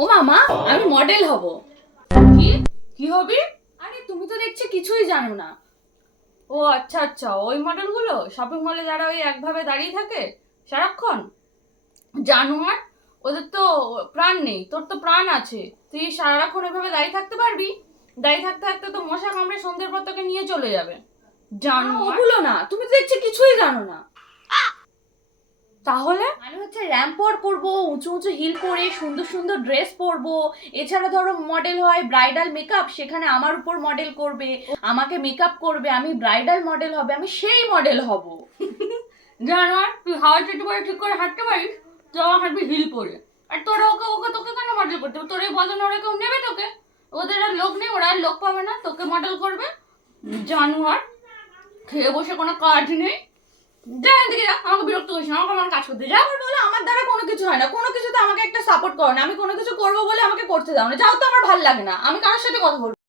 ও মামা, আমি মডেল হব। কি কি হবি? আরে তুমি তো দেখছি কিছুই জানো না। ও আচ্ছা আচ্ছা, ওই মডেলগুলো শপিং মলে যারা ওই একভাবে দাঁড়িয়ে থাকে সারাক্ষণ। জানোয়ার, ওদের তো প্রাণ নেই, তোর তো প্রাণ আছে। তুই সারাক্ষণ এভাবে দাঁড়িয়ে থাকতে পারবি? দাঁড়িয়ে থাকতে থাকতে তো মশা কামড়ে সন্ধ্যের পর তোকে নিয়ে চলে যাবে। জানোয়ার। ওগুলো না, তুমি তো দেখছি কিছুই জানো না। তাহলে মানে হচ্ছে র্যাম্প ওয়াক করবো, উঁচু উঁচু হিল পরে সুন্দর সুন্দর ড্রেস পরবো। এছাড়া ধরো মডেল হয় ব্রাইডাল মেকআপ, সেখানে আমার উপর মডেল করবে, আমাকে মেকআপ করবে, আমি ব্রাইডাল মডেল হবে, আমি সেই মডেল হব। জানোয়ার, তুই হাওয়া চটি পরে ঠিক করে হাঁটতে পারিস? তো হাঁটবি হিল পরে। আর তোরা ওকে ওকে তোকে কেন মডেল করতে হবে? তোর এই বদনে ওরা কেউ নেবে তোকে? ওদের আর লোক নেই, ওরা আর লোক পাবে না তোকে মডেল করবে। জানোয়ার, খেয়ে বসে কোনো কাজ নেই। যা এখান থেকে যা, আমাকে বিরক্ত করিস না, আমাকে আমার কাজ করতে যা। আবার বলে আমার দ্বারা কোনো কিছু হয় না, কোনো কিছুতে আমাকে একটা সাপোর্ট করো না, আমি কোনো কিছু করবো বলে আমাকে করতে দাও না, যাও তো, আমার ভালো লাগে না, আমি কারোর সাথে কথা বলবো।